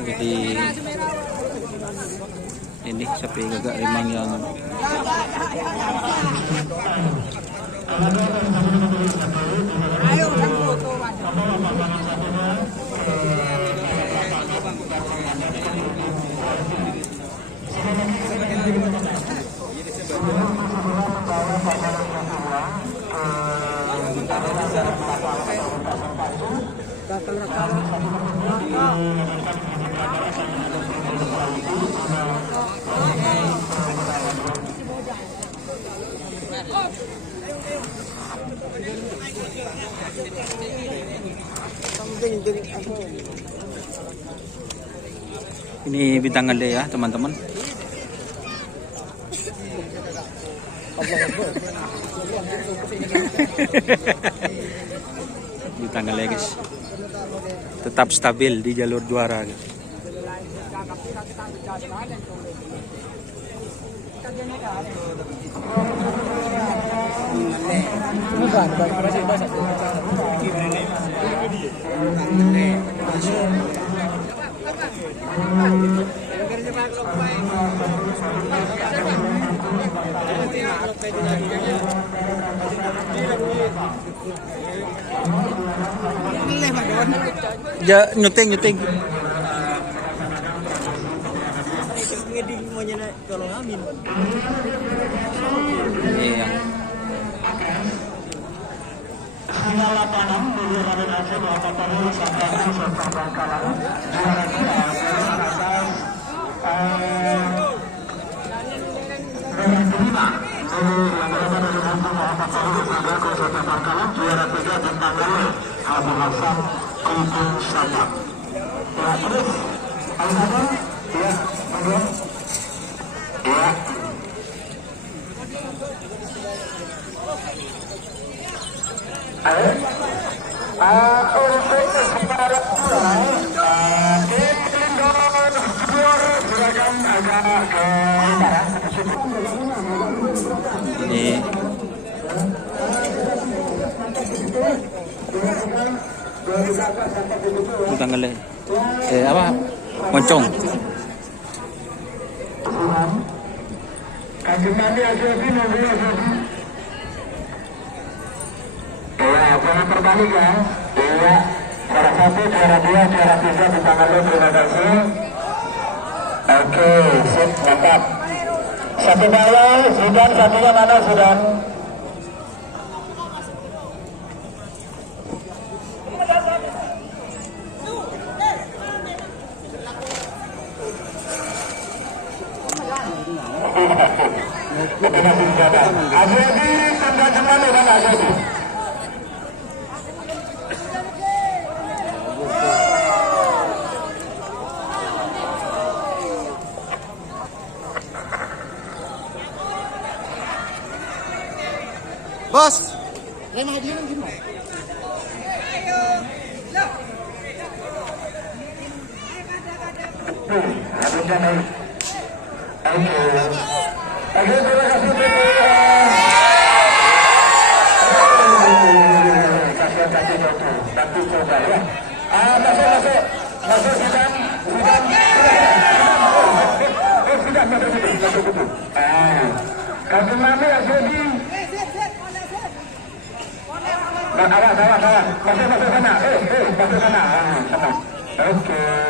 Jadi ini sapi gagak rimang yang ini bintang gede ya teman-teman. Bintang gede guys, tetap stabil di jalur juara guys. Ya nyuting. Ini yang ini bintang gede. Apa? Moncong. Jangan terbalik ya. Iya, juara 1, juara 2, juara 3 bintang gede, terima kasih. Oke, sip, mantap. Satu bawah, Sudan, satunya mana Sudan? Azadi, tanda jemali mana Azadi? Bos. Rena dia kan gini. Habisnya naik. Oke, terima kasih. Kasih jatuh. Nanti coba ya. Masuk Sudan. Masuk. Kasih mami Azadi. Awas. Masuk sana. Masuk sana. Oke.